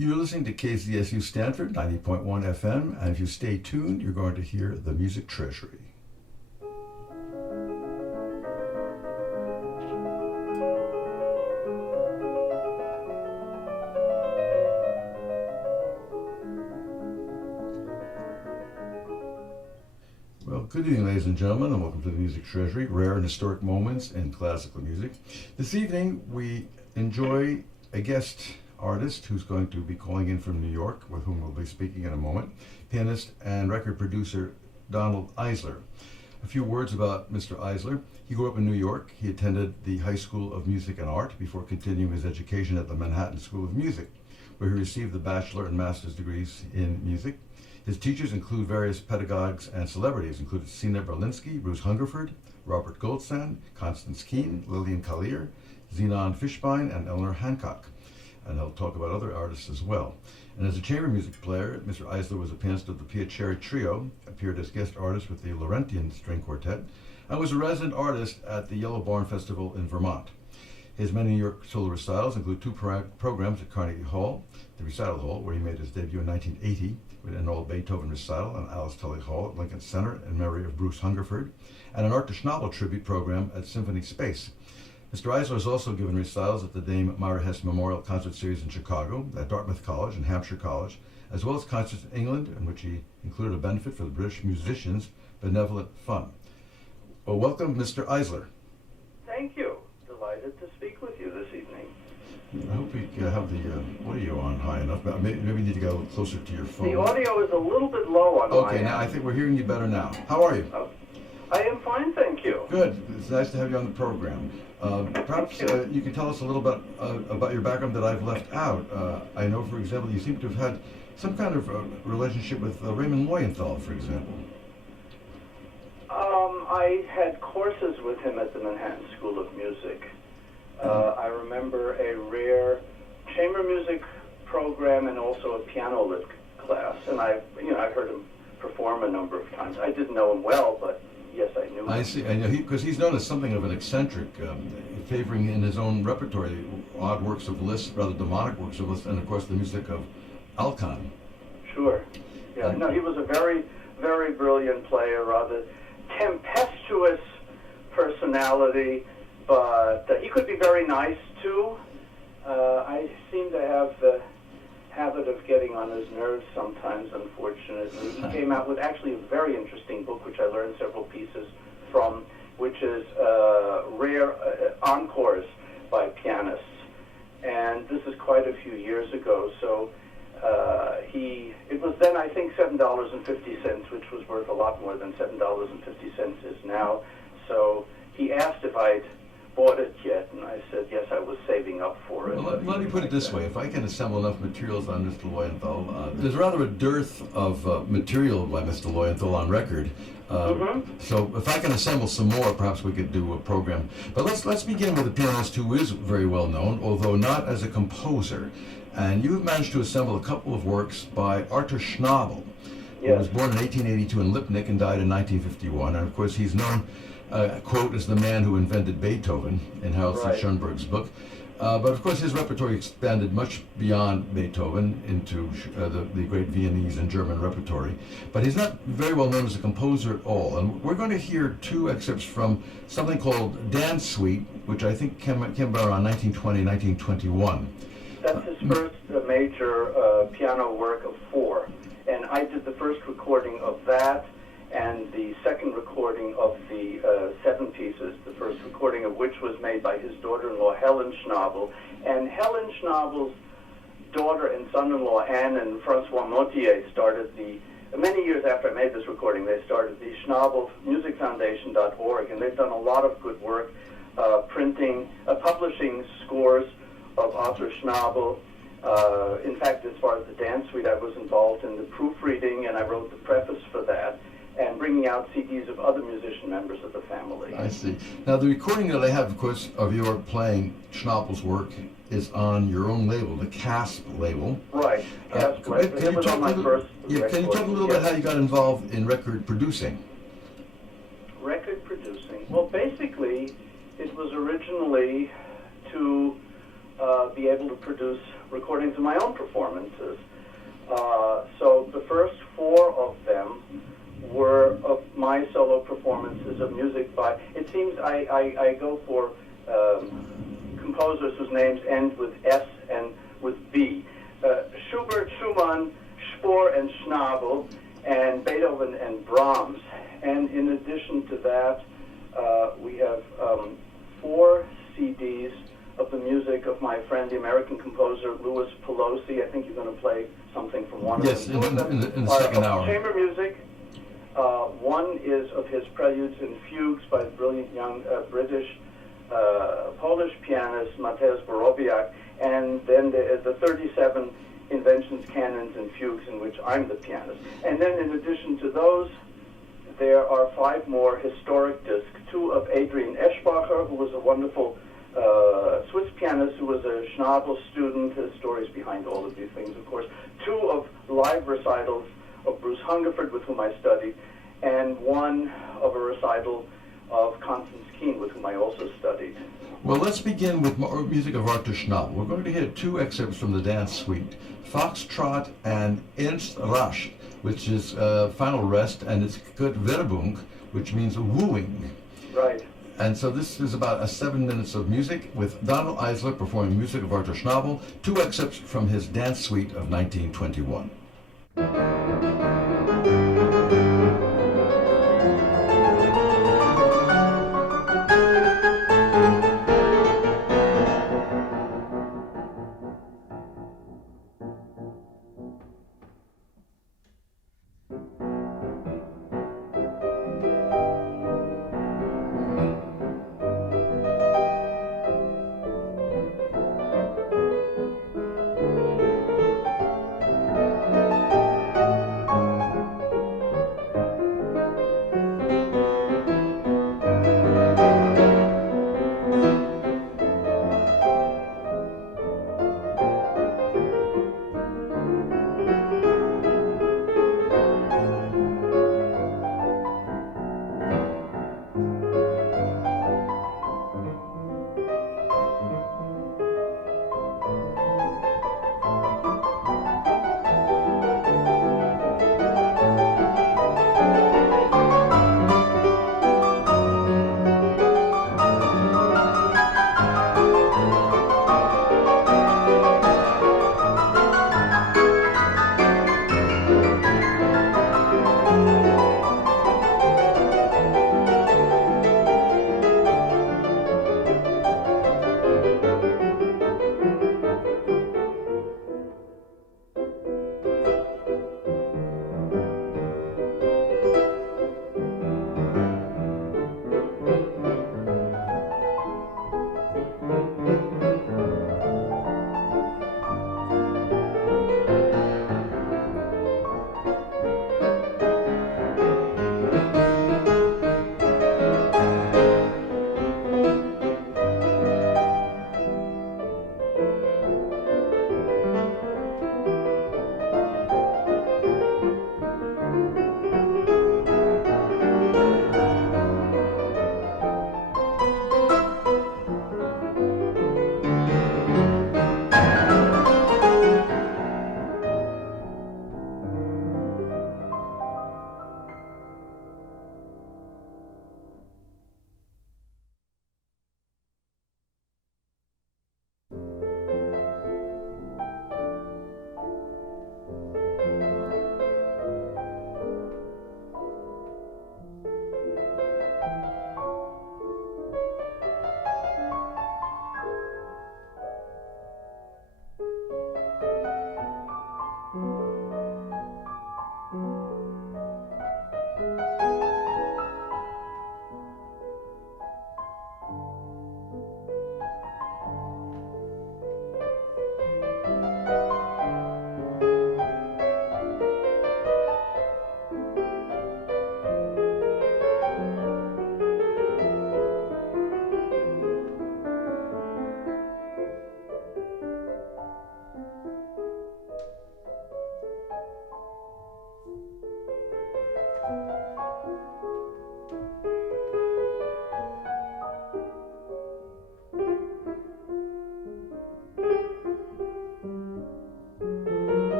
You're listening to KZSU Stanford 90.1 FM, and if you stay tuned, you're going to hear the Music Treasury. Well, good evening, ladies and gentlemen, and welcome to the Music Treasury, rare and historic moments in classical music. This evening, we enjoy a guest artist who's going to be calling in from New York, with whom we'll be speaking in a moment, pianist and record producer Donald Eisler. A few words about Mr. Eisler. He grew up in New York. He attended the High School of Music and Art before continuing his education at the Manhattan School of Music, where he received the bachelor and master's degrees in music. His teachers include various pedagogues and celebrities, including Sina Berlinski, Bruce Hungerford, Robert Goldsand, Constance Keene, Lillian Collier, Zenon Fishbein, and Eleanor Hancock. And he'll talk about other artists as well. And as a chamber music player, Mr. Eisler was a pianist of the Piacere Trio, appeared as guest artist with the Laurentian String Quartet, and was a resident artist at the Yellow Barn Festival in Vermont. His many New York solo recitals include two programs at Carnegie Hall, the Recital Hall, where he made his debut in 1980, with an old Beethoven recital, and Alice Tully Hall at Lincoln Center in memory of Bruce Hungerford, and an Art to Schnabel tribute program at Symphony Space. Mr. Eisler has also given recitals at the Dame Myra Hess Memorial Concert Series in Chicago, at Dartmouth College and Hampshire College, as well as concerts in England, in which he included a benefit for the British Musicians Benevolent Fund. Well, welcome, Mr. Eisler. Thank you. Delighted to speak with you this evening. I hope we have the audio on high enough, but maybe you need to go a little closer to your phone. The audio is a little bit low on my Okay, now I think we're hearing you better now. How are you? I am fine, thank you. Good. It's nice to have you on the program. Perhaps you can tell us a little bit about your background that I've left out. I know, for example, you seem to have had some kind of relationship with Raymond Lowenthal, for example. I had courses with him at the Manhattan School of Music. I remember a rare chamber music program and also a piano lit class, and I've heard him perform a number of times. I didn't know him well, but yes, I knew him. I see, and because he's known as something of an eccentric, favoring in his own repertoire odd works of Liszt, rather demonic works of Liszt, and of course the music of Alkan. Sure. Yeah. No, he was a very, very brilliant player, rather tempestuous personality, but he could be very nice too. I seem to have the habit of getting on his nerves sometimes, unfortunately. He came out with actually a very interesting book, which I learned several pieces from, which is rare encores by pianists. And this is quite a few years ago, so it was then, I think, $7.50, which was worth a lot more than $7.50 is now. So he asked if I'd bought it yet, and I said yes, I was saving up for it. Well, let me put it this way: if I can assemble enough materials on Mr. Lowenthal, there's rather a dearth of material by Mr. Lowenthal on record. So if I can assemble some more, perhaps we could do a program. But let's begin with a pianist who is very well known, although not as a composer. And you have managed to assemble a couple of works by Arthur Schnabel, who was born in 1882 in Lipnik and died in 1951. And of course, he's known, quote, as the man who invented Beethoven in Harold C. Schoenberg's book. But of course, his repertoire expanded much beyond Beethoven into the great Viennese and German repertory. But he's not very well known as a composer at all. And we're going to hear two excerpts from something called Dance Suite, which I think came about around 1920, 1921. That's his first major piano work of four. And I did the first recording of that and the second recording of the 7 pieces, the first recording of which was made by his daughter-in-law, Helen Schnabel. And Helen Schnabel's daughter and son-in-law, Anne and Francois Montier, started many years after I made this recording, they started the Schnabel musicfoundation.org, and they've done a lot of good work publishing scores of Arthur Schnabel. In fact, as far as the dance suite, I was involved in the proofreading, and I wrote the preface for that, and bringing out CDs of other musician members of the family. I see. Now, the recording that I have, of course, of your playing Schnabel's work is on your own label, the CASP label. Right. CASP label. It was on my first record. Can you talk a little bit how you got involved in record producing? Record producing? Well, basically, it was originally to be able to produce recordings of my own performances. So the first 4 of them were of my solo performances of music by, it seems I go for composers whose names end with S and with B. Schubert, Schumann, Spohr and Schnabel, and Beethoven and Brahms. And in addition to that, we have 4 CDs of the music of my friend, the American composer Louis Pelosi. I think you're going to play something from one yes, of them. in the second hour. Chamber music. One is of his preludes and fugues by the brilliant young British Polish pianist Mateusz Borowiak, and then the 37 inventions, canons, and fugues in which I'm the pianist. And then in addition to those, there are 5 more historic discs, 2 of Adrian Aeschbacher, who was a wonderful Swiss pianist who was a Schnabel student. His stories behind all of these things, of course. 2 of live recitals of Bruce Hungerford, with whom I studied, and 1 of a recital of Constance Keene, with whom I also studied. Well, let's begin with music of Arthur Schnabel. We're going to hear 2 excerpts from the dance suite, Foxtrot and Ernst Rasch, which is final rest, and it's Gut Werbung, which means wooing. Right. And so this is about 7 minutes of music with Donald Eisler performing music of Arthur Schnabel, 2 excerpts from his dance suite of 1921.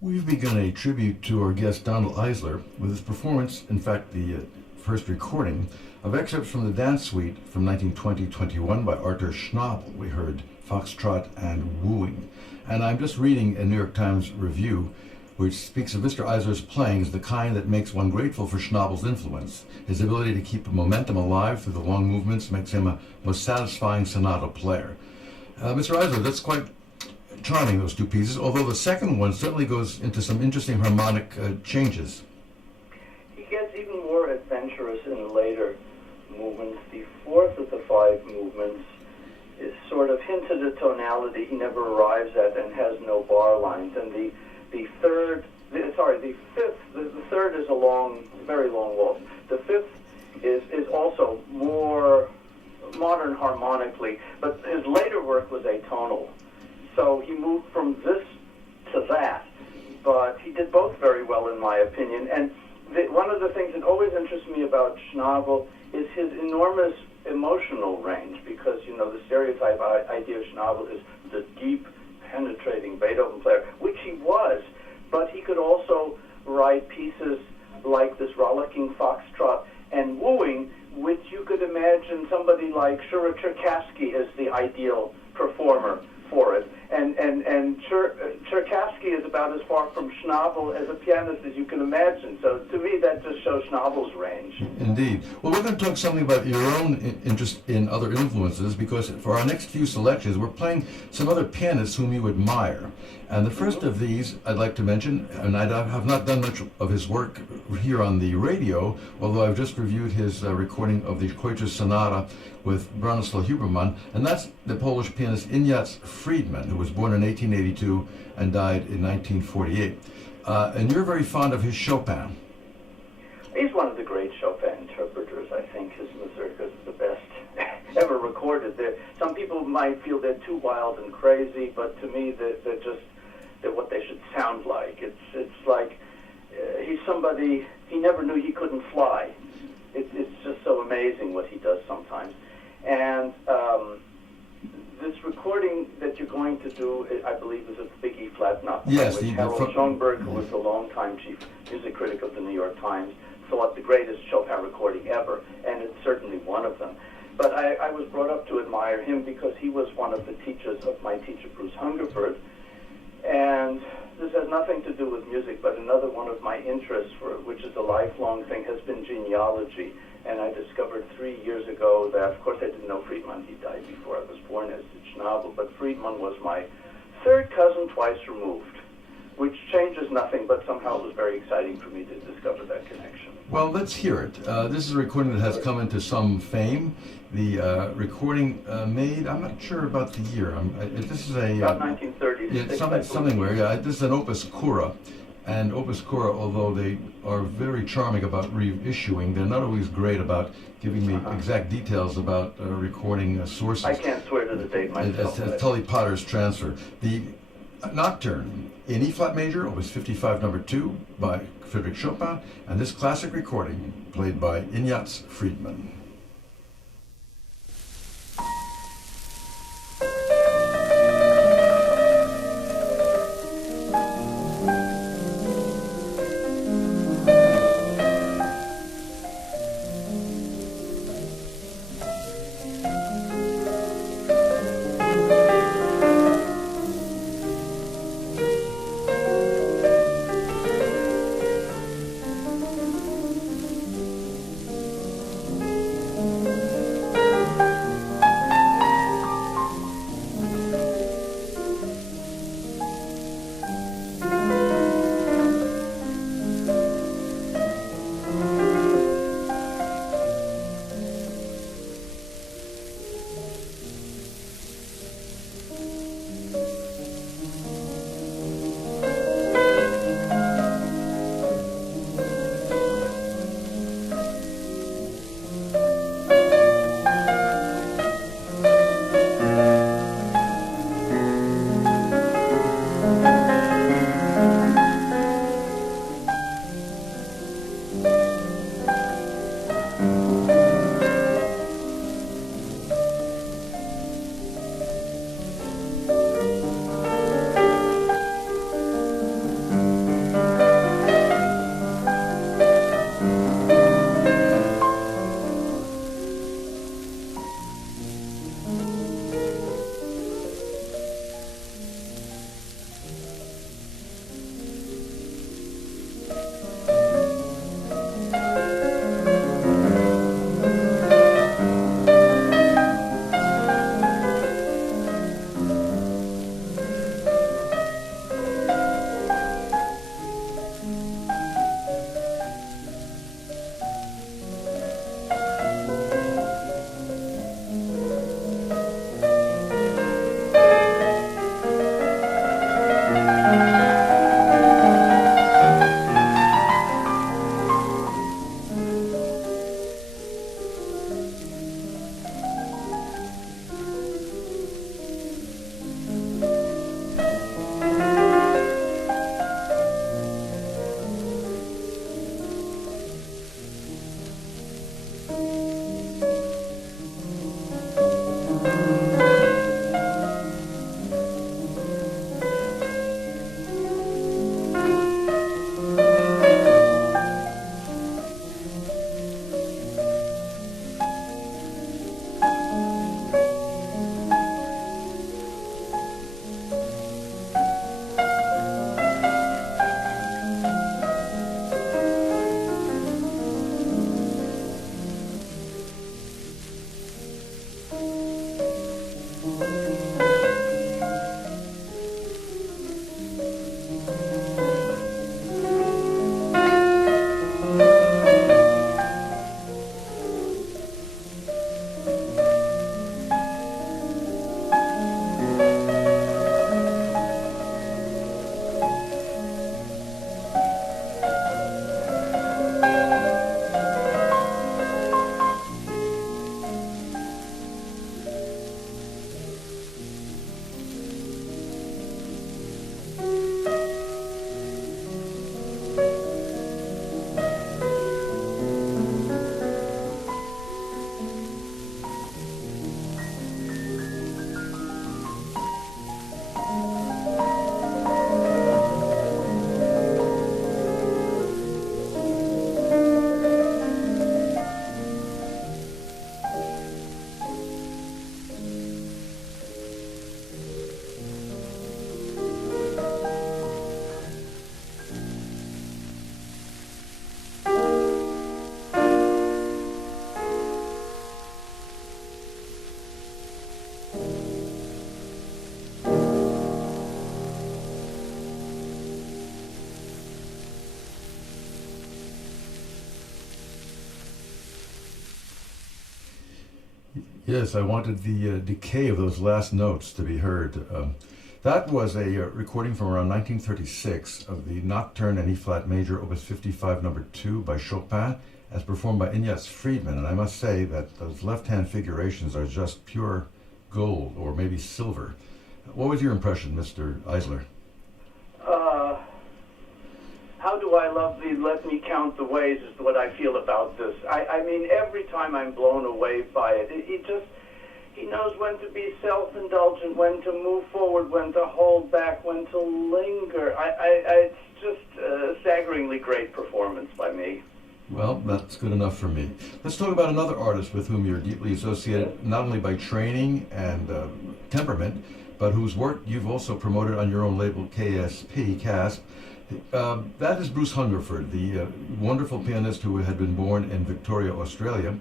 We've begun a tribute to our guest Donald Eisler with his performance, in fact the first recording, of excerpts from the dance suite from 1920-21 by Arthur Schnabel. We heard Foxtrot and Wooing. And I'm just reading a New York Times review which speaks of Mr. Eisler's playing as the kind that makes one grateful for Schnabel's influence. His ability to keep momentum alive through the long movements makes him a most satisfying sonata player. Mr. Eisler, that's quite charming, those two pieces, although the second one certainly goes into some interesting harmonic changes. He gets even more adventurous in the later movements. The fourth of the five movements is sort of hinted at tonality he never arrives at and has no bar lines. And the third is a long, very long waltz. The fifth is also more modern harmonically, but his later work was atonal. So he moved from this to that, but he did both very well in my opinion. And one of the things that always interests me about Schnabel is his enormous emotional range, because, you know, the stereotype idea of Schnabel is the deep, penetrating Beethoven player, which he was, but he could also write pieces like this rollicking foxtrot and wooing, which you could imagine somebody like Schubert Cherkassky as the ideal performer for it. And Cherkassky is about as far from Schnabel as a pianist as you can imagine. So to me, that just shows Schnabel's range. Indeed. Well, we're going to talk something about your own interest in other influences, because for our next few selections, we're playing some other pianists whom you admire. And the first of these I'd like to mention, and I have not done much of his work here on the radio, although I've just reviewed his recording of the Kreutzer Sonata with Bronislaw Huberman, and that's the Polish pianist Ignaz Friedman, who was born in 1882 and died in 1948. And you're very fond of his Chopin. He's one of the great Chopin interpreters. I think his mazurkas is the best ever recorded. Some people might feel they're too wild and crazy, but to me, they're what they should sound like. It's like he's somebody, he never knew he couldn't fly. It's just so amazing what he does sometimes. And this recording that you're going to do, I believe, is a big E-flat nocturne, yes, which Harold Schoenberg, who was the longtime chief music critic of the New York Times, thought the greatest Chopin recording ever, and it's certainly one of them. But I was brought up to admire him because he was one of the teachers of my teacher, Bruce Hungerford. And this has nothing to do with music, but another one of my interests, which is a lifelong thing, has been genealogy. And I discovered 3 years ago that, of course, I didn't know Friedman. He died before I was born, as did Schnabel. But Friedman was my third cousin twice removed, which changes nothing, but somehow it was very exciting for me to discover that connection. Well, let's hear it. This is a recording that has come into some fame. The recording made, I'm not sure about the year. This is a... About 1936. Yeah, something where, yeah, this is an opus cura. And opus cura, although they are very charming about reissuing, they're not always great about giving me exact details about recording sources. I can't swear to the date myself. It's Tully Potter's transfer. The Nocturne in E-flat major, opus 55, number 2, by Friedrich Chopin, and this classic recording played by Ignaz Friedman. Yes, I wanted the decay of those last notes to be heard. That was a recording from around 1936 of the Nocturne in E-flat major, Opus 55, number 2 by Chopin, as performed by Ignaz Friedman. And I must say that those left-hand figurations are just pure gold, or maybe silver. What was your impression, Mr. Eisler? How do I love thee? Let me count the ways is what I feel about this. I mean, every time I'm blown away by it, he knows when to be self-indulgent, when to move forward, when to hold back, when to linger. It's just a staggeringly great performance by me. Well, that's good enough for me. Let's talk about another artist with whom you're deeply associated, not only by training and temperament, but whose work you've also promoted on your own label, CASP. That is Bruce Hungerford, the wonderful pianist who had been born in Victoria, Australia,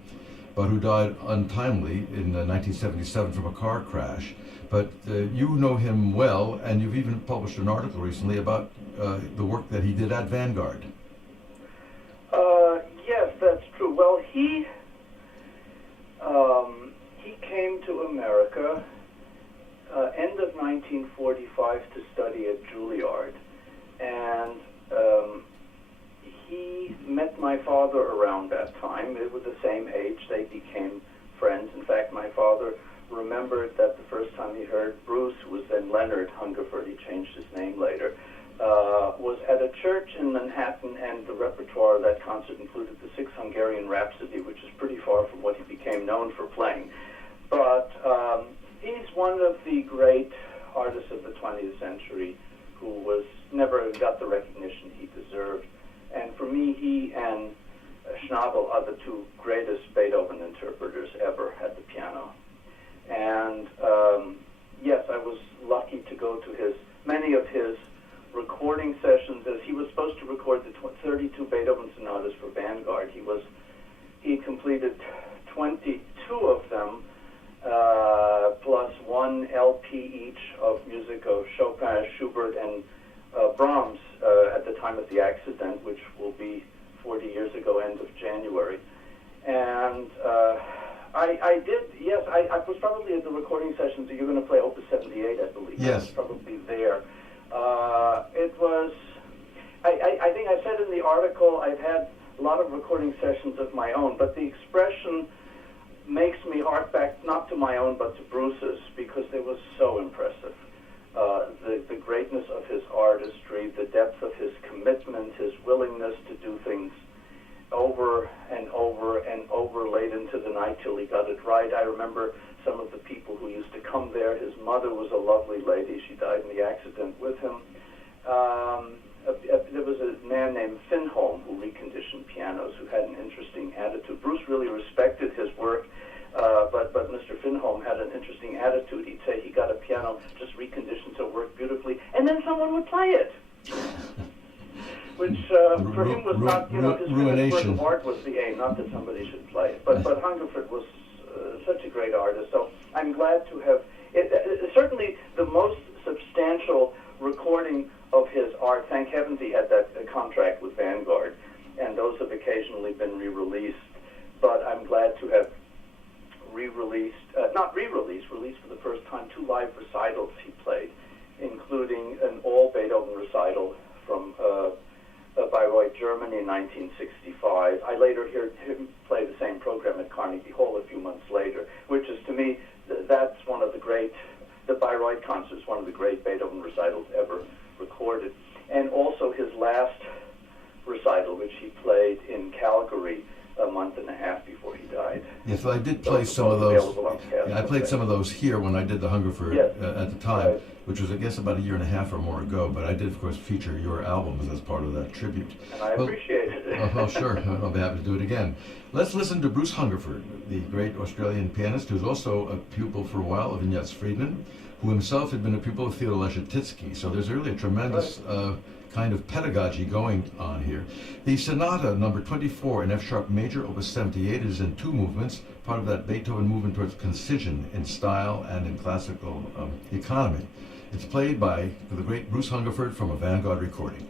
but who died untimely in 1977 from a car crash. But you know him well, and you've even published an article recently about the work that he did at Vanguard. Yes, that's true. Well, he came to America end of 1945 to study at Juilliard, and he met my father around that time. They were the same age. They became friends. In fact, my father remembered that the first time he heard Bruce, who was then Leonard Hungerford, he changed his name later, was at a church in Manhattan, and the repertoire of that concert included the Sixth Hungarian Rhapsody, which is pretty far from what he became known for playing. But he's one of the great artists of the 20th century who was never got the recognition he deserved. And for me, he and Schnabel are the two greatest Beethoven interpreters ever at the piano. And yes, I was lucky to go to many of his recording sessions, as he was supposed to record the 32 Beethoven sonatas for Vanguard. He completed 22 of them, plus one LP each of music of Chopin, Schubert, and Brahms at the time of the accident, which will be 40 years ago, end of January. And I did, yes, I was probably at the recording sessions. You're going to play Opus 78, I believe. Yes. I was probably there. It was, I think I said in the article, I've had a lot of recording sessions of my own, but the expression makes me hark back not to my own, but to Bruce's, because they were so impressive. The greatness of his artistry, the depth of his commitment, his willingness to do things over and over and over late into the night till he got it right. I remember some of the people who used to come there. His mother was a lovely lady. She died in the accident with him. There was a man named Finholm who reconditioned pianos, who had an interesting attitude. Bruce really respected his work, but Mr. Finholm had an interesting attitude. He'd say he got a piano just reconditioned so it worked beautifully, and then someone would play it. Which for him was not, his work of art was the aim, not that somebody should play it. But Hungerford was such a great artist, so I'm glad to have, certainly the most substantial recording of his art. Thank heavens he had that contract with Vanguard, and those have occasionally been re-released, but I'm glad to have released for the first time 2 live recitals he played, including an all Beethoven recital from Bayreuth, Germany in 1965. I later heard him play the same program at Carnegie Hall a few months later, which is, to me, that's one of the Bayreuth concert is one of the great Beethoven recitals ever recorded. And also his last recital, which he played in Calgary a month and a half before he died. Yes, well, I did play some of those. I played some of those here when I did the Hungerford at the time, which was, I guess, about a year and a half or more ago. But I did, of course, feature your albums as part of that tribute. And I appreciated it. Well, sure. I'll be happy to do it again. Let's listen to Bruce Hungerford, the great Australian pianist who's also a pupil for a while of Ignaz Friedman, who himself had been a pupil of Theodor Leschetizky. So there's really a tremendous kind of pedagogy going on here. The sonata number 24 in F-sharp major, opus 78, is in 2 movements, part of that Beethoven movement towards concision in style and in classical economy. It's played by the great Bruce Hungerford from a Vanguard recording.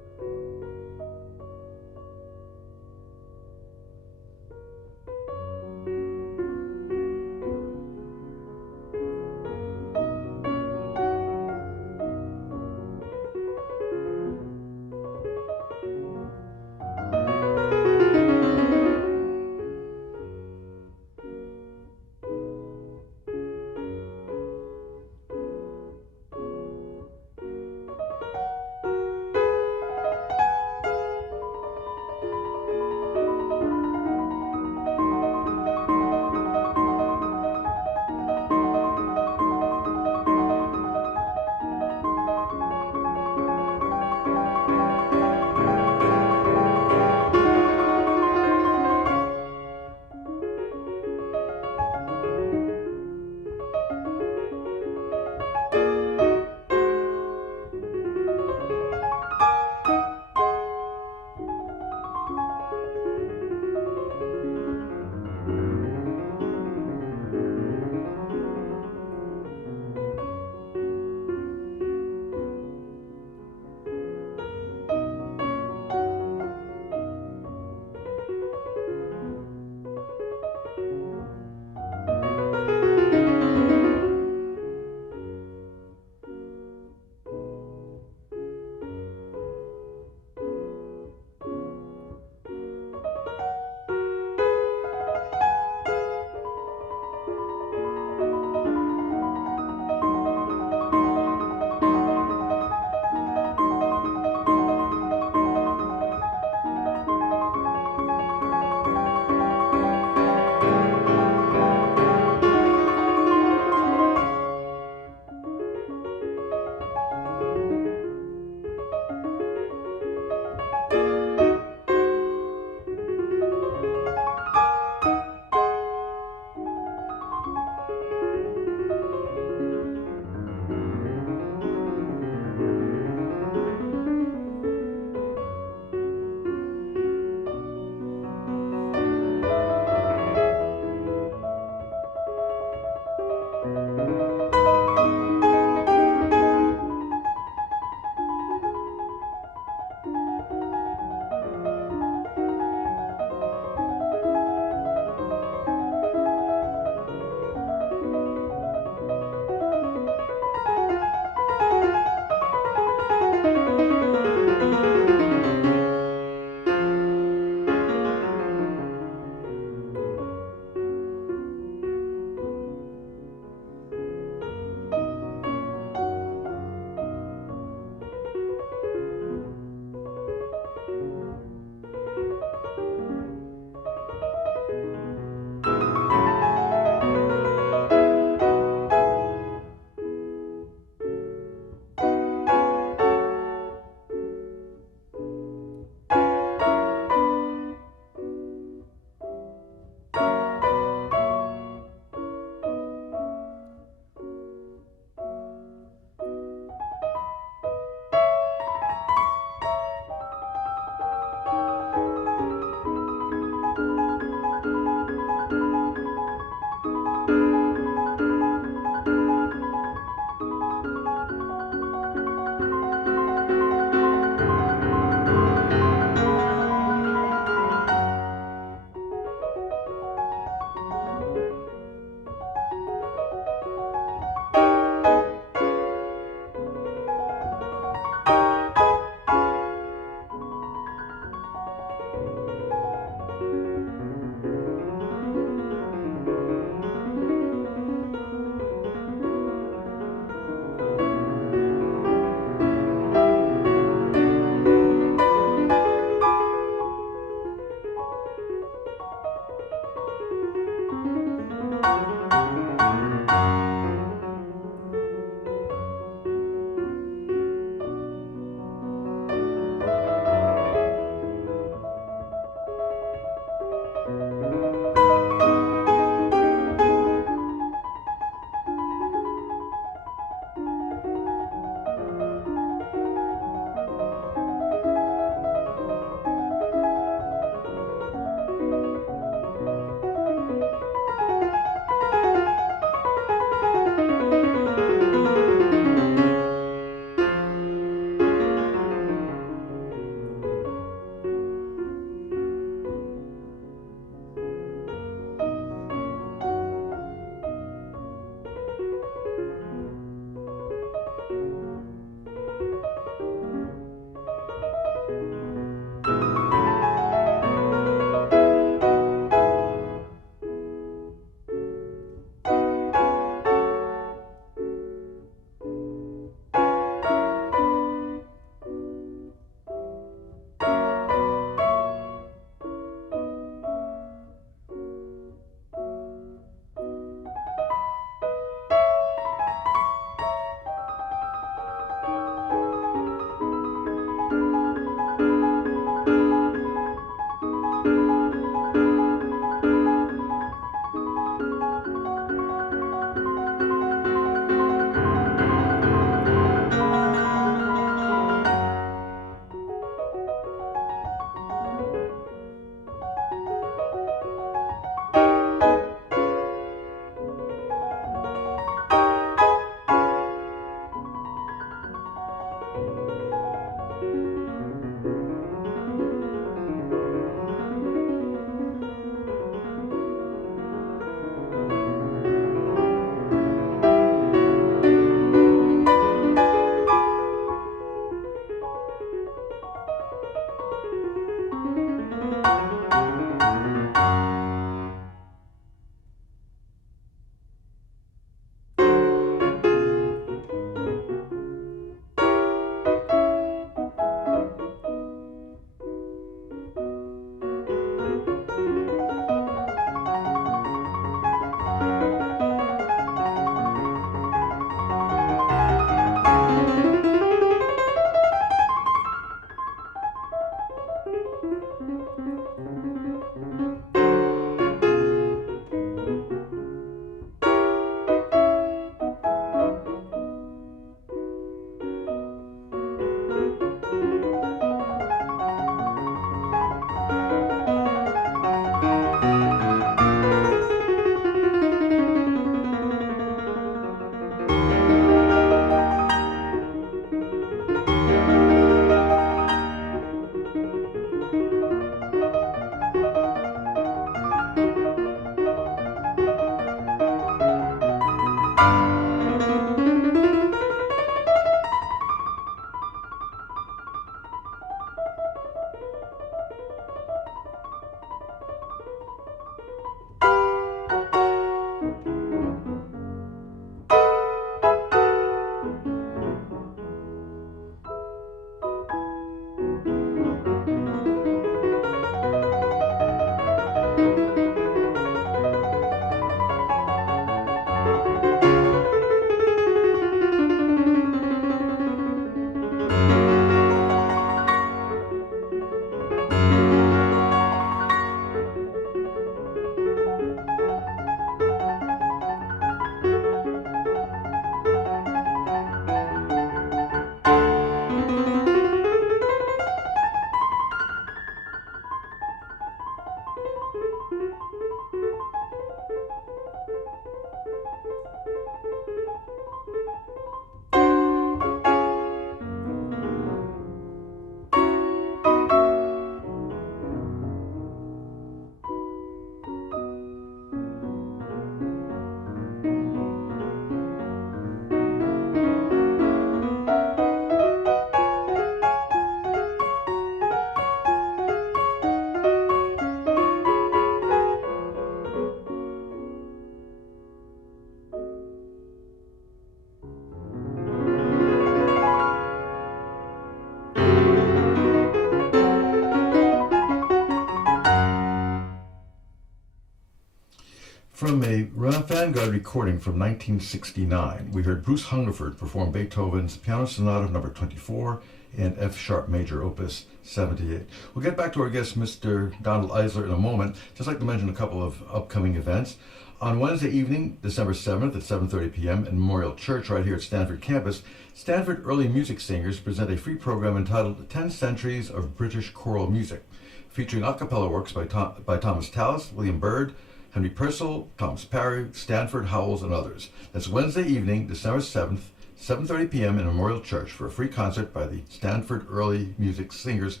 From a Vanguard recording from 1969, we heard Bruce Hungerford perform Beethoven's Piano Sonata No. 24 in F sharp major, Opus 78. We'll get back to our guest, Mr. Donald Eisler, in a moment. Just like to mention a couple of upcoming events. On Wednesday evening, December 7th at 7:30 p.m. in Memorial Church right here at Stanford campus, Stanford Early Music Singers present a free program entitled 10 Centuries of British Choral Music, featuring a cappella works by Thomas Tallis, William Byrd, Henry Purcell, Thomas Parry, Stanford, Howells, and others. That's Wednesday evening, December 7th, 7:30 p.m. in Memorial Church for a free concert by the Stanford Early Music Singers,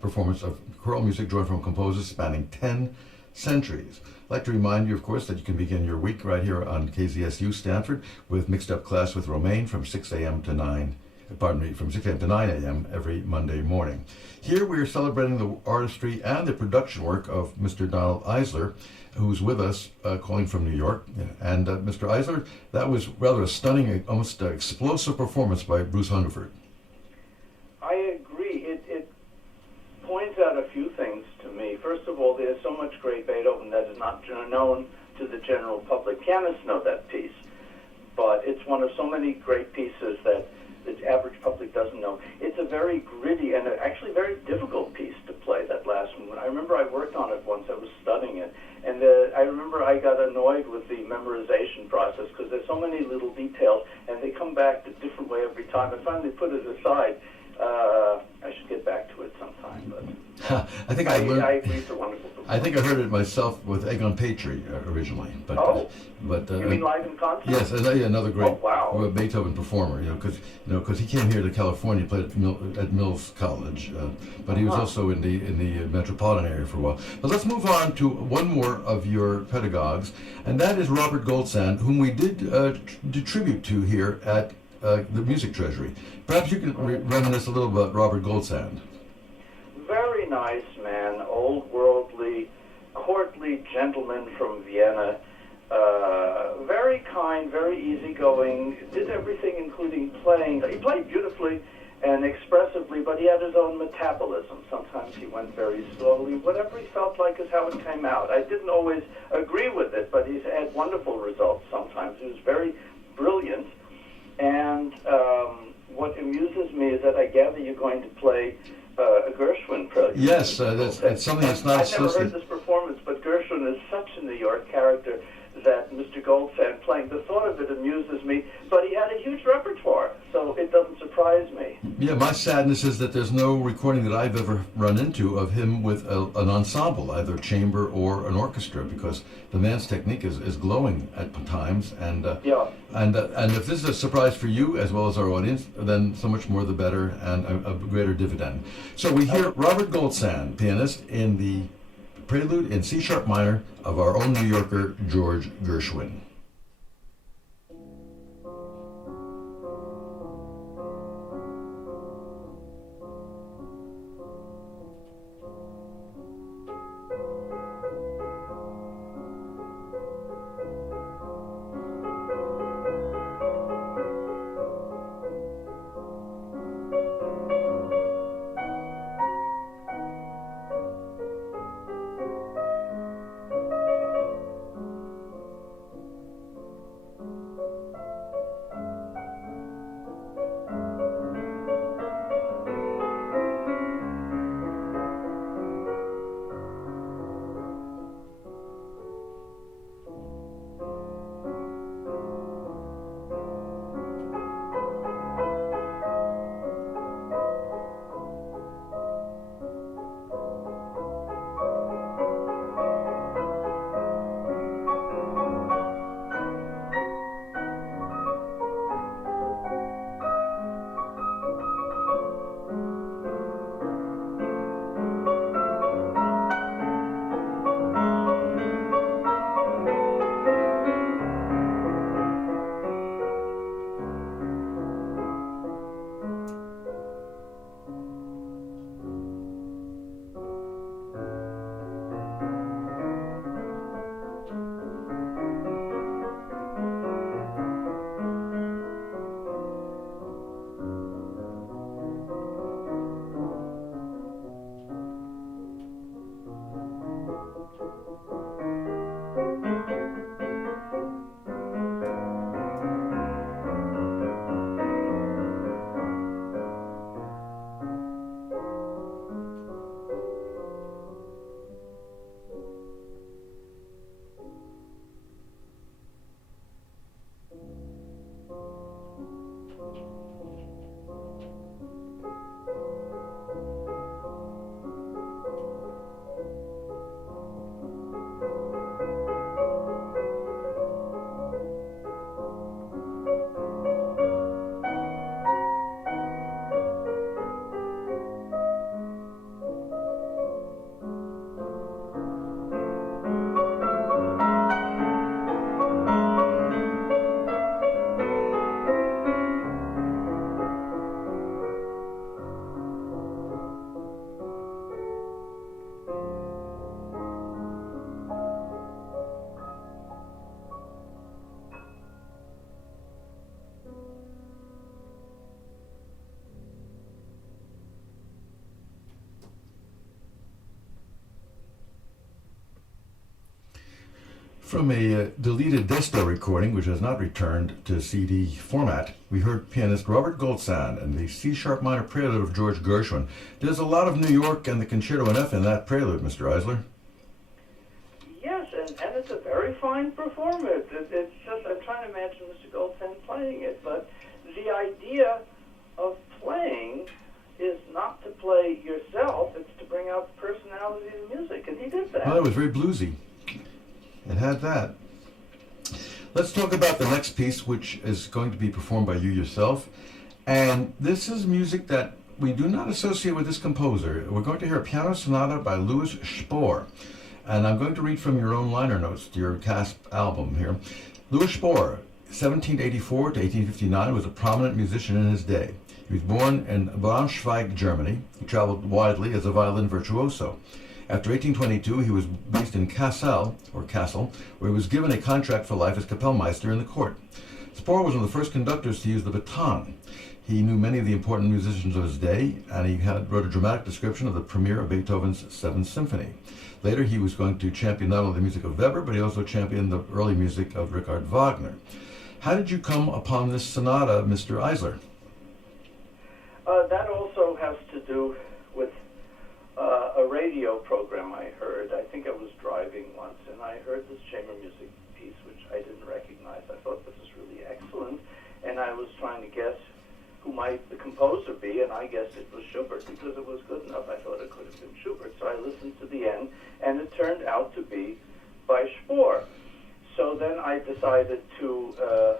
performance of choral music drawn from composers spanning 10 centuries. I'd like to remind you, of course, that you can begin your week right here on KZSU Stanford with Mixed Up Class with Romaine from 6 a.m. to 9 a.m. every Monday morning. Here we are celebrating the artistry and the production work of Mr. Donald Eisler, who's with us, calling from New York. And Mr. Eisler, that was rather a stunning, almost explosive performance by Bruce Hungerford. I agree. It points out a few things to me. First of all, there's so much great Beethoven that is not known to the general public. Pianists know that piece, but it's one of so many great pieces that the average public doesn't know. It's a very gritty and actually very difficult piece to play, that last one. I remember I worked on it once. I was studying it. And I remember I got annoyed with the memorization process because there's so many little details, and they come back a different way every time. I finally put it aside. I should get back to it sometime. But I think I agree it's a wonderful performance. I think I heard it myself with Egg on Patry originally. But, you mean live in concert? Yes, another great Beethoven performer. Because he came here to California, played at Mills College, but he was also in the metropolitan area for a while. But let's move on to one more of your pedagogues, and that is Robert Goldsand, whom we did do tribute to here at the Music Treasury. Perhaps you can reminisce a little about Robert Goldsand. Very nice man, old worldly, courtly gentleman from Vienna. Very kind, very easygoing, did everything including playing. He played beautifully and expressively, but he had his own metabolism. Sometimes he went very slowly. Whatever he felt like is how it came out. I didn't always agree with it, but he's had wonderful results sometimes. He was very brilliant. And what amuses me is that I gather you're going to play a Gershwin prelude. Yes, that's something that's not I've never heard this performance, but Gershwin is such a New York character that Mr. Goldsand playing, the thought of it amuses me, but he had a huge repertoire, so it doesn't surprise me. Yeah, my sadness is that there's no recording that I've ever run into of him with an ensemble, either chamber or an orchestra, because the man's technique is glowing at times, and if this is a surprise for you as well as our audience, then so much more the better, and a greater dividend. So we hear Robert Goldsand, pianist, in the prelude in C-sharp minor of our own New Yorker, George Gershwin. From a deleted Desto recording, which has not returned to CD format, we heard pianist Robert Goldsand and the C-sharp minor prelude of George Gershwin. There's a lot of New York and the Concerto in F in that prelude, Mr. Eisler. Yes, and it's a very fine performance. It's just, I'm trying to imagine Mr. Goldsand playing it, but the idea of playing is not to play yourself, it's to bring out the personality of the music, and he did that. Well, it was very bluesy. It had that. Let's talk about the next piece, which is going to be performed by you yourself. And this is music that we do not associate with this composer. We're going to hear a piano sonata by Louis Spohr. And I'm going to read from your own liner notes to your cast album here. Louis Spohr, 1784 to 1859, was a prominent musician in his day. He was born in Braunschweig, Germany. He traveled widely as a violin virtuoso. After 1822, he was based in Kassel, where he was given a contract for life as Kapellmeister in the court. Spohr was one of the first conductors to use the baton. He knew many of the important musicians of his day, and he wrote a dramatic description of the premiere of Beethoven's Seventh Symphony. Later, he was going to champion not only the music of Weber, but he also championed the early music of Richard Wagner. How did you come upon this sonata, Mr. Eisler? That also has to do with a radio program I heard. I think I was driving once, and I heard this chamber music piece, which I didn't recognize. I thought this was really excellent, and I was trying to guess who might the composer be, and I guessed it was Schubert because it was good enough. I thought it could have been Schubert, so I listened to the end, and it turned out to be by Spohr. So then I decided to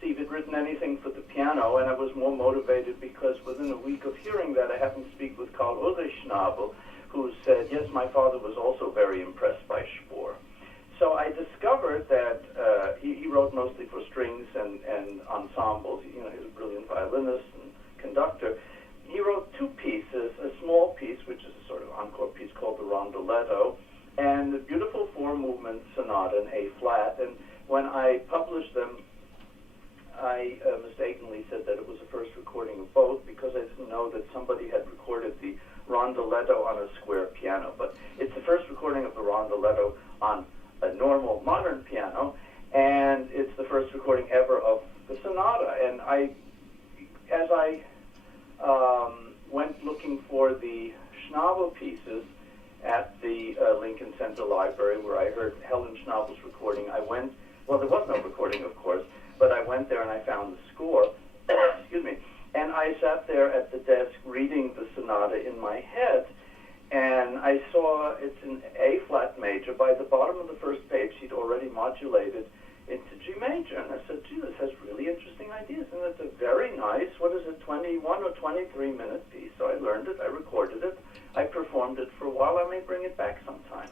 see if he'd written anything for the piano, and I was more motivated because within a week of hearing that, I happened to speak with Karl Ulrich Schnabel, who said, yes, my father was also very impressed by Spohr. So I discovered that he wrote mostly for strings and ensembles. You know, he was a brilliant violinist and conductor. He wrote two pieces, a small piece, which is a sort of encore piece called the Rondoletto, and a beautiful four-movement sonata in A-flat. And when I published them, I mistakenly said that it was the first recording of both because I didn't know that somebody had recorded the Rondoletto on a square piano. But it's the first recording of the Rondoletto on a normal modern piano, and it's the first recording ever of the sonata. And as I went looking for the Schnabel pieces at the Lincoln Center Library, where I heard Helen Schnabel's recording, well, there was no recording, of course, but I went there and I found the score, excuse me, and I sat there at the desk reading the sonata in my head, and I saw it's in A-flat major. By the bottom of the first page, he'd already modulated into G major, and I said, gee, this has really interesting ideas, and it's a very nice, 21 or 23-minute piece. So I learned it, I recorded it, I performed it for a while. I may bring it back sometime.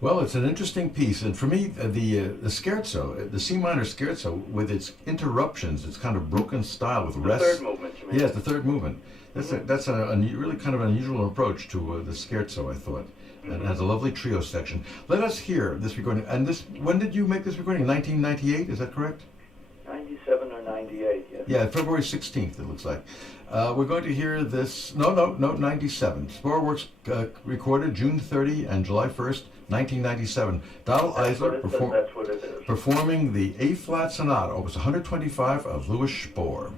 Well, it's an interesting piece, and for me, the scherzo, the C minor scherzo, with its interruptions, its kind of broken style with rests. The third movement, you mean? Yes, the third movement. That's a really kind of an unusual approach to the scherzo, I thought. And it has a lovely trio section. Let us hear this recording. And when did you make this recording? 1998, is that correct? 97 or 98, yes. Yeah, February 16th, it looks like. We're going to hear this, no, 97. Spohr Works recorded June 30 and July 1st, 1997. Donald Eisler performing the A-flat Sonata, Opus 125 of Louis Spohr.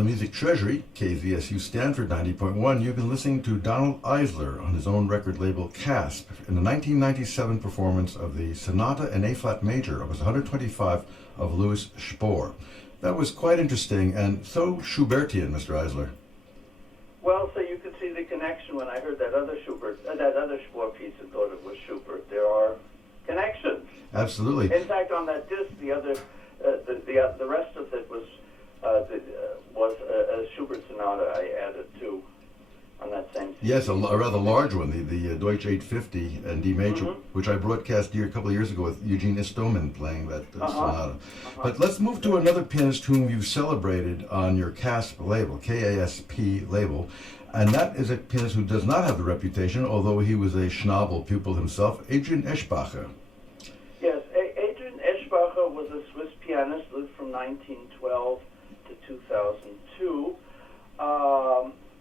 the Music Treasury, KZSU Stanford 90.1, you've been listening to Donald Eisler on his own record label CASP in the 1997 performance of the Sonata in A-flat major, opus 125 of Louis Spohr. That was quite interesting and so Schubertian, Mr. Eisler. Well, so you could see the connection when I heard that other Spohr piece and thought it was Schubert. There are connections. Absolutely. In fact, on that disc, the rest of it was a Schubert sonata I added too on that same CD. Yes, a rather large one, the Deutsch 850 and D major, which I broadcast here a couple of years ago with Eugene Istomin playing that sonata. But let's move to another pianist whom you've celebrated on your CASP label, K-A-S-P label, and that is a pianist who does not have the reputation, although he was a Schnabel pupil himself, Adrian Aeschbacher. Yes, Adrian Aeschbacher was a Swiss pianist, lived from 1912 to 2002.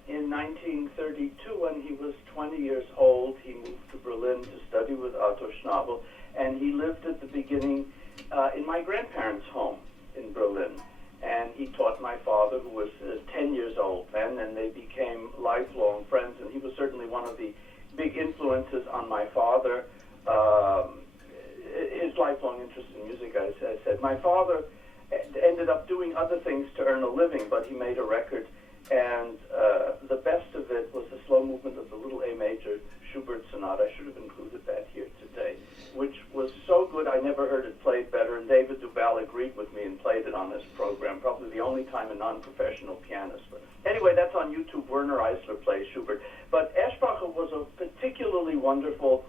In 1932, when he was 20 years old, he moved to Berlin to study with Otto Schnabel, and he lived at the beginning in my grandparents' home in Berlin. And he taught my father, who was 10 years old then, and they became lifelong friends, and he was certainly one of the big influences on my father. His lifelong interest in music, I said. My father ended up doing other things to earn a living, but he made a record, and the best of it was the slow movement of the little A major Schubert sonata. I should have included that here today, which was so good I never heard it played better, and David Dubal agreed with me and played it on this program, probably the only time a non-professional pianist. But anyway, that's on YouTube. Werner Eisler plays Schubert. But Aeschbacher was a particularly wonderful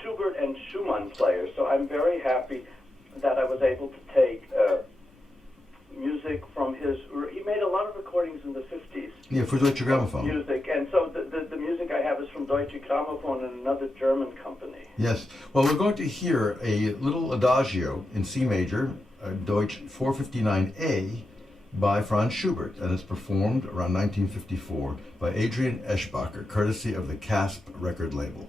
Schubert and Schumann player, so I'm very happy that I was able to take music from he made a lot of recordings in the 50s. Yeah, for Deutsche Grammophon. Music, and so the music I have is from Deutsche Grammophon and another German company. Yes. Well, we're going to hear a little adagio in C major, Deutsch 459A, by Franz Schubert, and it's performed around 1954 by Adrian Aeschbacher, courtesy of the CASP record label.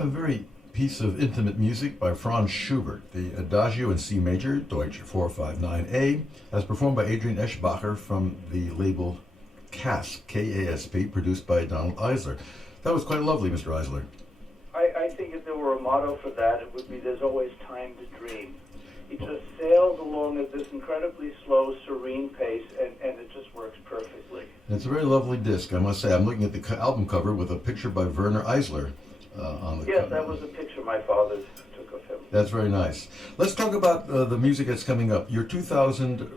A very piece of intimate music by Franz Schubert, the Adagio in C major, Deutsch 459A, as performed by Adrian Aeschbacher from the label KASP, K-A-S-P, produced by Donald Eisler. That was quite lovely, Mr. Eisler. I think if there were a motto for that, it would be "There's always time to dream." He just sails along at this incredibly slow, serene pace, and it just works perfectly. It's a very lovely disc, I must say. I'm looking at the album cover with a picture by Werner Eisler on the cover. Yes, that was a picture my father took of him. That's very nice. Let's talk about the music that's coming up. Your 2000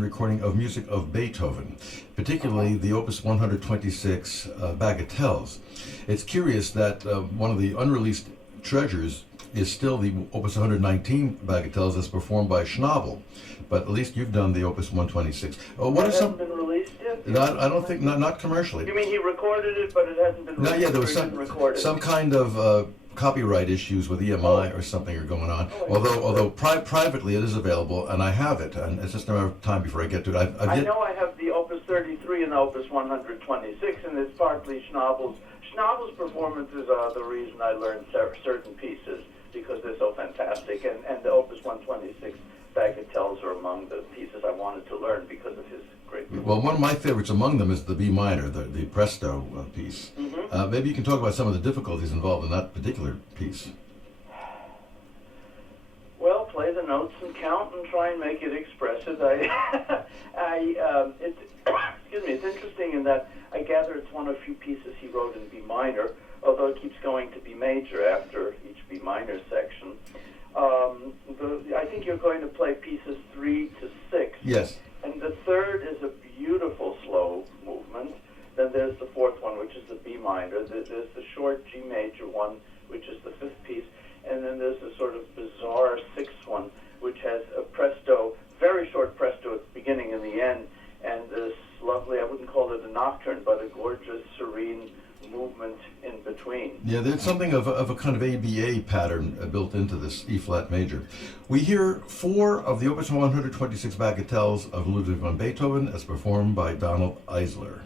recording of music of Beethoven, particularly the Opus 126 Bagatelles. It's curious that one of the unreleased treasures is still the Opus 119 Bagatelles as performed by Schnabel, but at least you've done the Opus 126. What hasn't been released yet? I don't think, not commercially. You mean he recorded it, but it hasn't been released? Not yet. There was some kind of copyright issues with EMI or something are going on. Although privately it is available, and I have it, and it's just a matter of time before I get to it. I know I have the Opus 33 and the Opus 126, and it's partly Schnabel's. Schnabel's performances are the reason I learned certain pieces, because they're so fantastic, and the Opus 126 Bagatelles are among the pieces I wanted to learn because of his great performance. Well, one of my favorites among them is the B minor, the Presto piece. Mm-hmm. Maybe you can talk about some of the difficulties involved in that particular piece. Well, play the notes and count and try and make it expressive. It's interesting in that I gather it's one of the few pieces he wrote in B minor, although it keeps going to B major after each B minor section. I think you're going to play pieces 3 to 6. Yes. And the third is a beautiful slow movement. Then there's the fourth one, which is the B minor. There's the short G major one, which is the fifth piece. And then there's a sort of bizarre sixth one, which has a presto, very short presto at the beginning and the end, and this lovely, I wouldn't call it a nocturne, but a gorgeous, serene movement in between. Yeah, there's something of a kind of ABA pattern built into this E-flat major. We hear 4 of the Opus 126 Bagatelles of Ludwig van Beethoven as performed by Donald Eisler.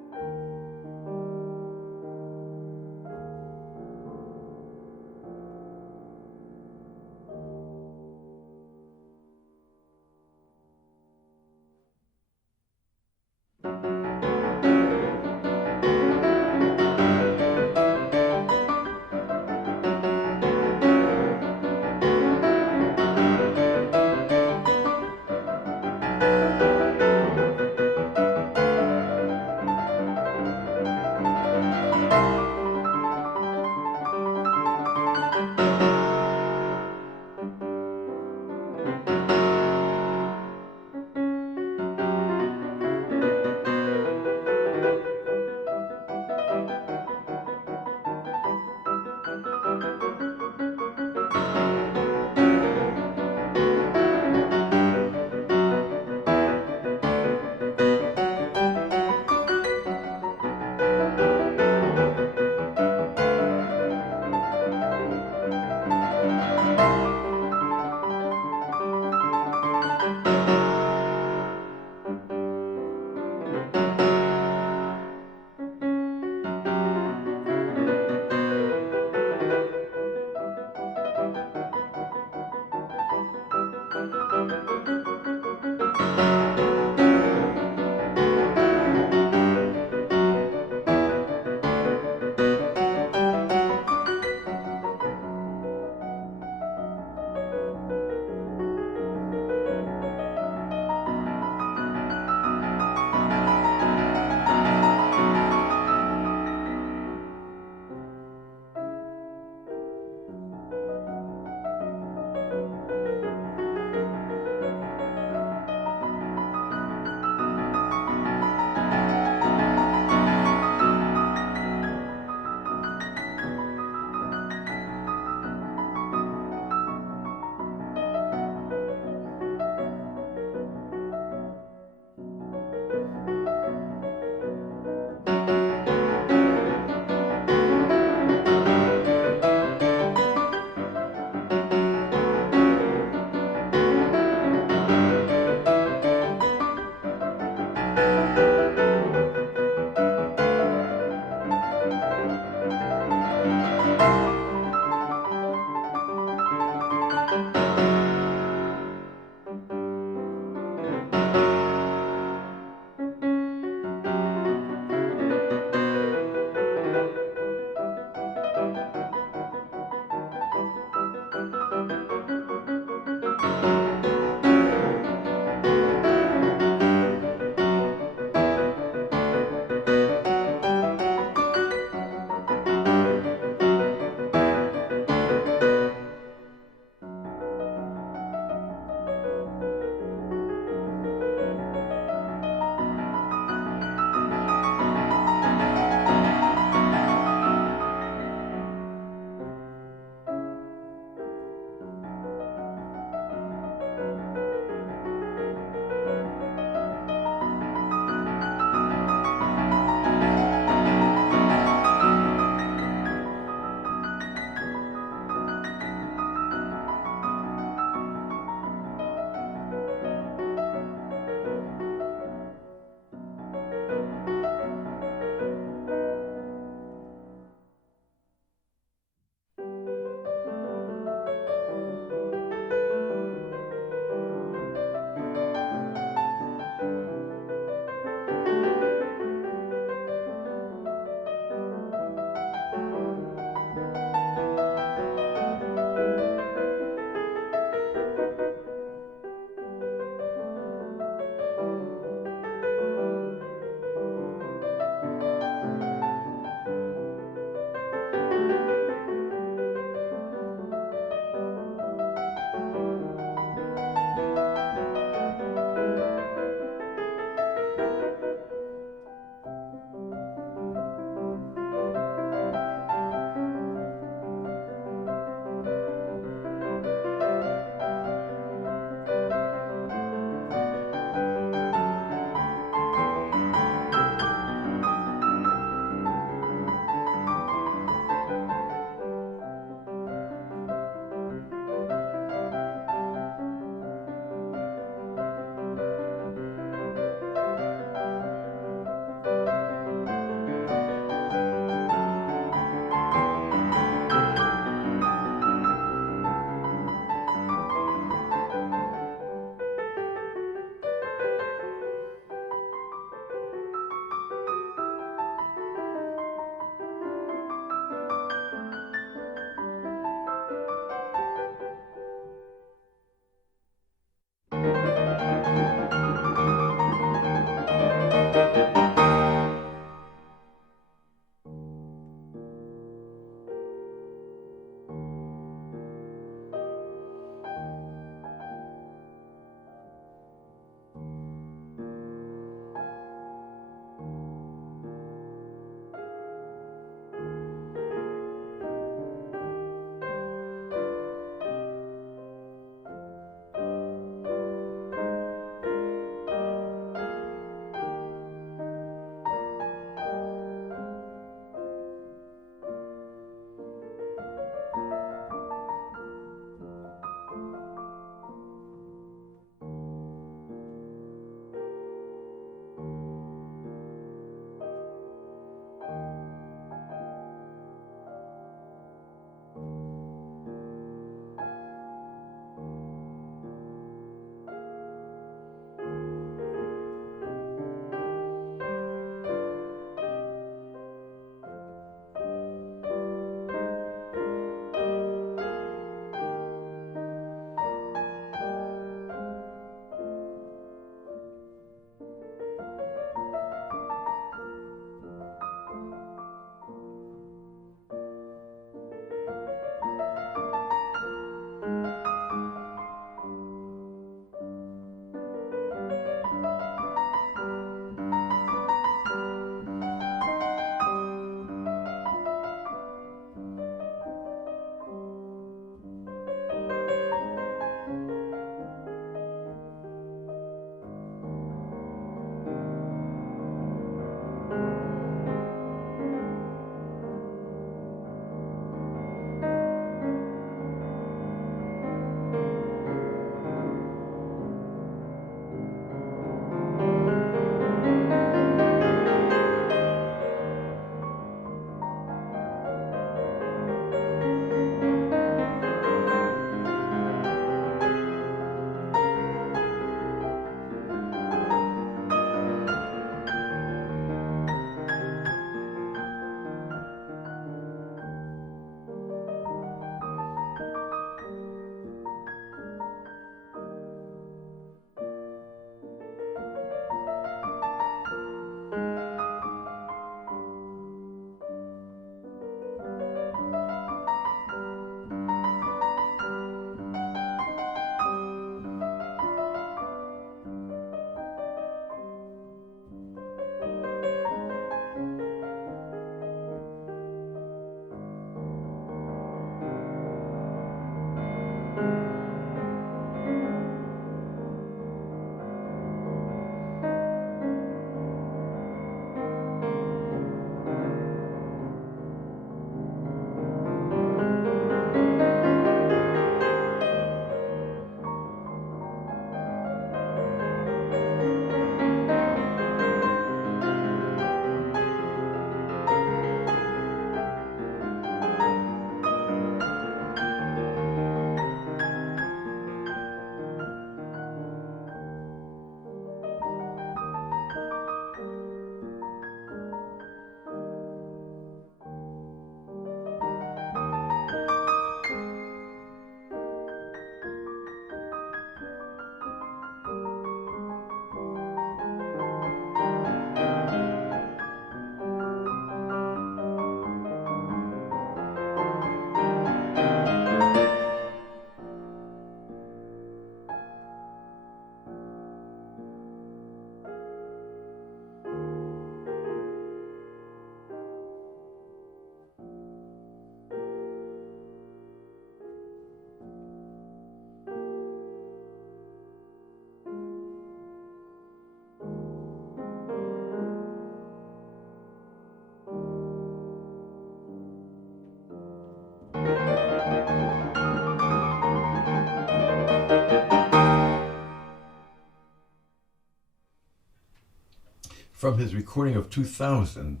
From his recording of 2000,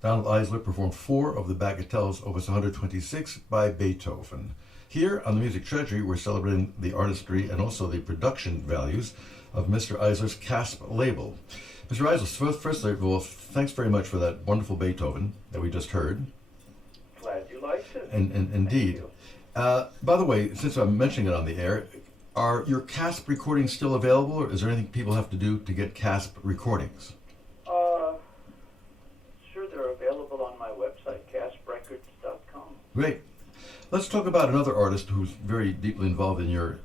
Donald Eisler performed 4 of the Bagatelles, Opus 126 by Beethoven. Here on the Music Treasury, we're celebrating the artistry and also the production values of Mr. Eisler's CASP label. Mr. Eisler, first of all, thanks very much for that wonderful Beethoven that we just heard. Glad you liked it. And indeed. By the way, since I'm mentioning it on the air, are your CASP recordings still available, or is there anything people have to do to get CASP recordings? Sure, they're available on my website, casprecords.com. Great. Let's talk about another artist who's very deeply involved in your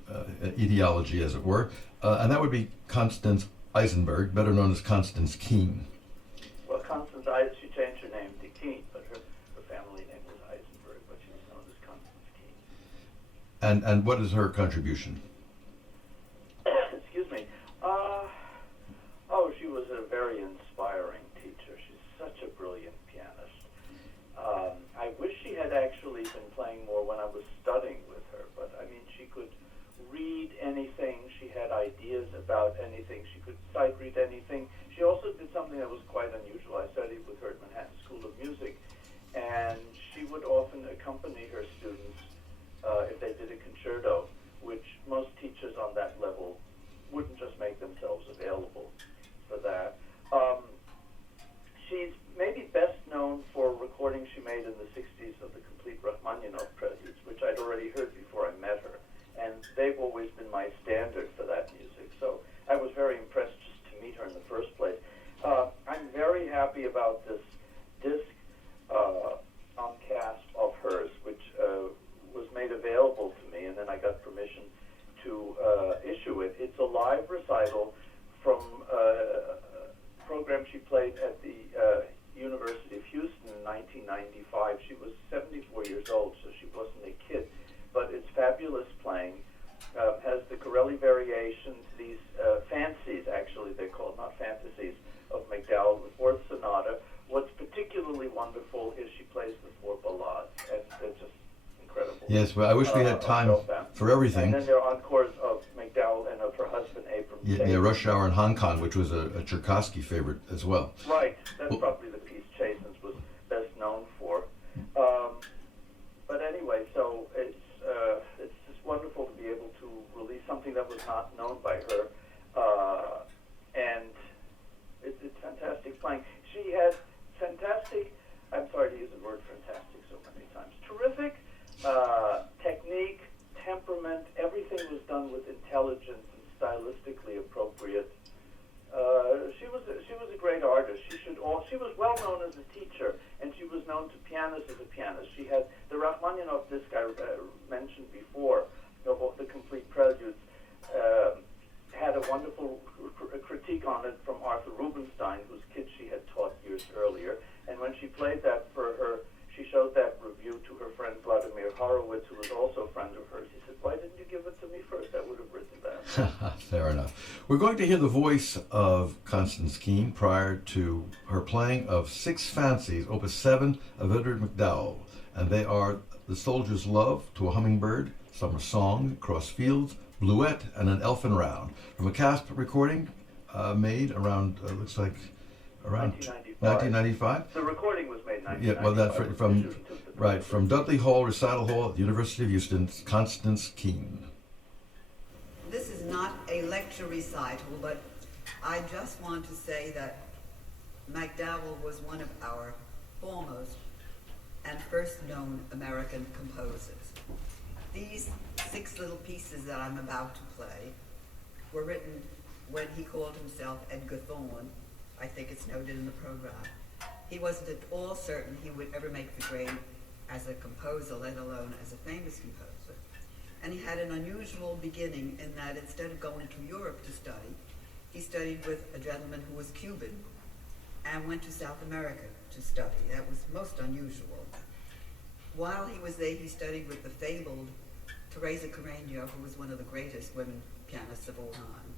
ideology, as it were, and that would be Constance Eisenberg, better known as Constance Keene. Well, Constance, she changed her name to Keene, but her family name was Eisenberg, but she was known as Constance Keene. And what is her contribution? Excuse me. She was a very inspiring teacher. She's such a brilliant pianist. I wish she had actually been playing more when I was studying with her, but I mean, she could read anything. She had ideas about anything. She could sight read anything. She also did something that was quite unusual. I studied with her at Manhattan School of Music, and she would often accompany her students if they did a concerto, which most teachers on that level wouldn't just make themselves available for that. She's maybe best known for recordings she made in the 60s of the complete Rachmaninoff preludes, which I'd already heard before I met her, and they've always been my standard for that music. So I was very impressed just to meet her in the first place. I'm very happy about this disc on CASP of hers, which was made available to me, and then I got permission to issue it. It's a live recital from a program she played at the University of Houston in 1995. She was 74 years old, so she wasn't a kid, but it's fabulous playing. Has the Corelli variations, these fancies, actually they're called, not fantasies, of MacDowell, the Fourth Sonata. What's particularly wonderful is she plays the 4 ballades, and they're just incredible. Yes, well, I wish we had time for everything. And then there are encores of MacDowell and of her husband, Abram. Yeah, Rush Hour in Hong Kong, which was a Tchaikovsky favorite as well. Right, that's probably the piece Chasins was best known for. But anyway, so it's just wonderful to be able to release something that was not known by her, and it's fantastic playing. She had fantastic, I'm sorry to use the word fantastic so many times, terrific technique, temperament. Everything was done with intelligence and stylistically appropriate. She was a great artist. She was well known as a teacher, and she was known to pianists as a pianist. She had the Rachmaninoff disc I mentioned before, the complete preludes, had a wonderful critique on it from Arthur Rubinstein, whose kids she had taught years earlier. And when she played that for her, she showed that review to her friend Vladimir Horowitz, who was also a friend of hers. He said, "Why didn't you give it to me first? I would have written that." Fair enough. We're going to hear the voice of Constance Keene prior to her playing of 6 fancies, Opus 7 of Edward MacDowell. And they are The Soldier's Love to a Hummingbird, Summer Song, Across Fields, Bluet, and An Elfin Round. From a CASP recording made around, looks like, around 1995. The recording was made in 1995. Yeah, well, from Dudley Hall, Recital Hall at the University of Houston, Constance Keene. This is not a lecture recital, but I just want to say that MacDowell was one of our foremost and first known American composers. These 6 little pieces that I'm about to play were written when he called himself Edgar Thorne. I think it's noted in the program. He wasn't at all certain he would ever make the grade as a composer, let alone as a famous composer. And he had an unusual beginning in that instead of going to Europe to study, he studied with a gentleman who was Cuban and went to South America to study. That was most unusual. While he was there, he studied with the fabled Teresa Carreño, who was one of the greatest women pianists of all time.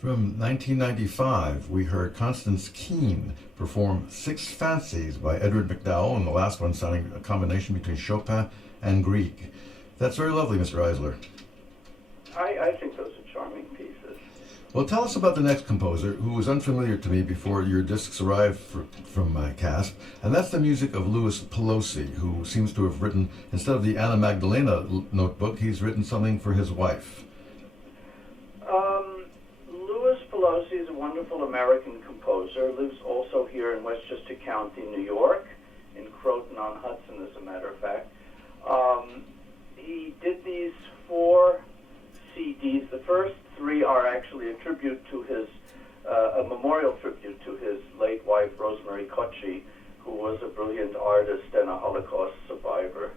From 1995, we heard Constance Keene perform Six Fancies by Edward MacDowell, and the last one sounding a combination between Chopin and Grieg. That's very lovely, Mr. Eisler. I think those are charming pieces. Well, tell us about the next composer, who was unfamiliar to me before your discs arrived from CASP, and that's the music of Louis Pelosi, who seems to have written, instead of the Anna Magdalena notebook, he's written something for his wife. Louis Pelosi is a wonderful American composer, lives also here in Westchester County, New York, in Croton-on-Hudson, as a matter of fact. He did these 4 CDs. The first 3 are actually a tribute to his, a memorial tribute to his late wife, Rosemary Kochi, who was a brilliant artist and a Holocaust survivor.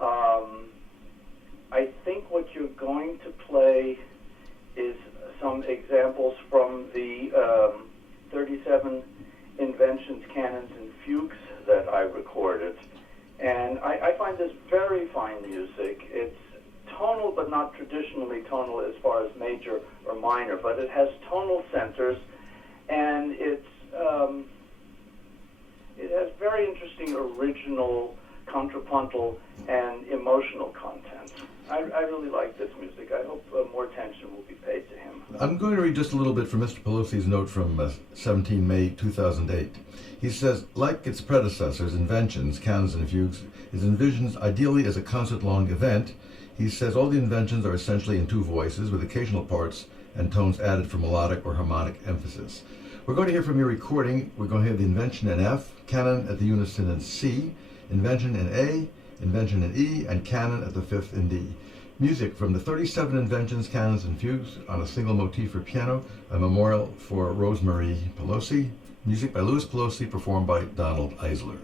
I think what you're going to play is some examples from the 37 inventions, canons, and fugues that I recorded. And I find this very fine music. It's tonal, but not traditionally tonal as far as major or minor, but it has tonal centers, and it has very interesting original contrapuntal and emotional content. I really like this music. I hope more attention will be paid to him. I'm going to read just a little bit from Mr. Pelosi's note from 17 May 2008. He says, like its predecessors, inventions, canons, and fugues, is envisioned ideally as a concert-long event. He says all the inventions are essentially in 2 voices, with occasional parts and tones added for melodic or harmonic emphasis. We're going to hear from your recording. We're going to hear the invention in F, canon at the unison in C, invention in A, invention in E, and canon at the 5th in D. Music from the 37 inventions, canons, and fugues on a single motif for piano, a memorial for Rosemary Pelosi. Music by Louis Pelosi, performed by Donald Eisler.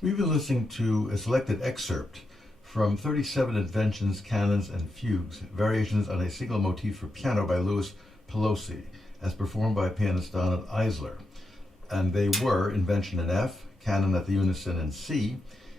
We've been listening to a selected excerpt from 37 Inventions, Canons, and Fugues, variations on a single motif for piano by Louis Pelosi, as performed by pianist Donald Eisler. And they were Invention in F, Canon at the unison in C,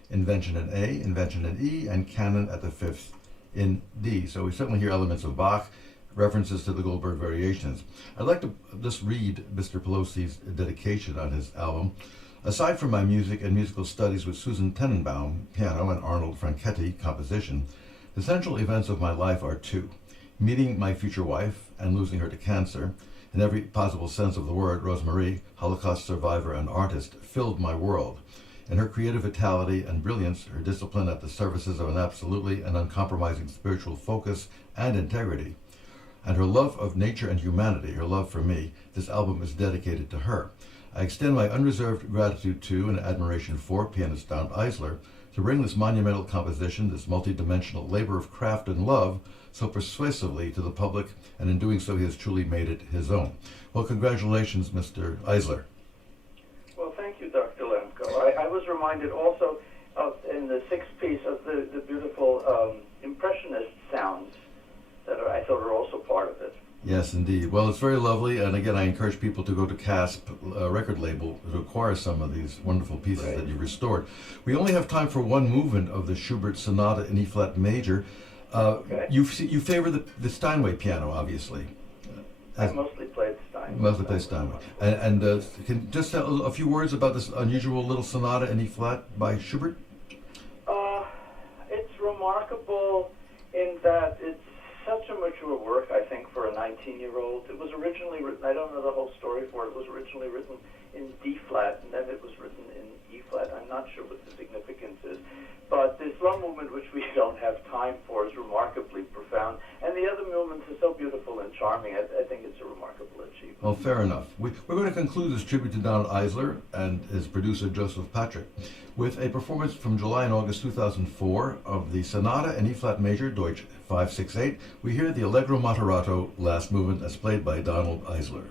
Invention in A, Invention in E, and Canon at the fifth in D. So we certainly hear elements of Bach, references to the Goldberg variations. I'd like to just read Mr. Pelosi's dedication on his album. Aside from my music and musical studies with Susan Tenenbaum, piano, and Arnold Franchetti, composition, the central events of my life are two: meeting my future wife and losing her to cancer. In every possible sense of the word, Rosemarie, Holocaust survivor and artist, filled my world. In her creative vitality and brilliance, her discipline at the services of an absolutely and uncompromising spiritual focus and integrity, and her love of nature and humanity, her love for me, this album is dedicated to her. I extend my unreserved gratitude to and admiration for pianist Donald Eisler to bring this monumental composition, this multi-dimensional labor of craft and love, so persuasively to the public, and in doing so he has truly made it his own. Well, congratulations, Mr. Eisler. Well, thank you, Dr. Lemco. I was reminded also of, in the sixth piece, of the beautiful impressionist sounds that I thought are also part of it. Yes, indeed. Well, it's very lovely, and again, I encourage people to go to CASP record label to acquire some of these wonderful pieces that you restored. We only have time for one movement of the Schubert Sonata in E-flat major. Okay. You favor the Steinway piano, obviously. I mostly played Steinway. Mostly play Steinway. And can just a few words about this unusual little sonata in E-flat by Schubert? It's remarkable in that it's such a mature work, I think, for a 19-year-old. It was originally written, I don't know the whole story for it, was originally written in D-flat, and then it was written in E-flat. I'm not sure what the significance is. But this love movement, which we don't have time for, is remarkably profound. And the other movements are so beautiful and charming. I think it's a remarkable achievement. Well, fair enough. We're going to conclude this tribute to Donald Eisler and his producer, Joseph Patrick, with a performance from July and August 2004 of the Sonata in E-flat major, Deutsch 568. We hear the Allegro Moderato last movement as played by Donald Eisler.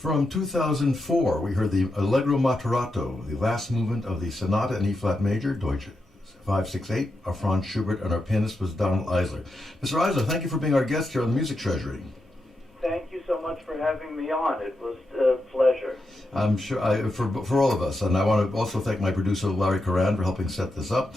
From 2004, we heard the Allegro Maturato, the last movement of the Sonata in E-flat major, Deutsche 568, of Franz Schubert, and our pianist was Donald Eisler. Mr. Eisler, thank you for being our guest here on the Music Treasury. Thank you so much for having me on. It was a pleasure. I'm sure, for all of us, and I want to also thank my producer, Larry Coran, for helping set this up.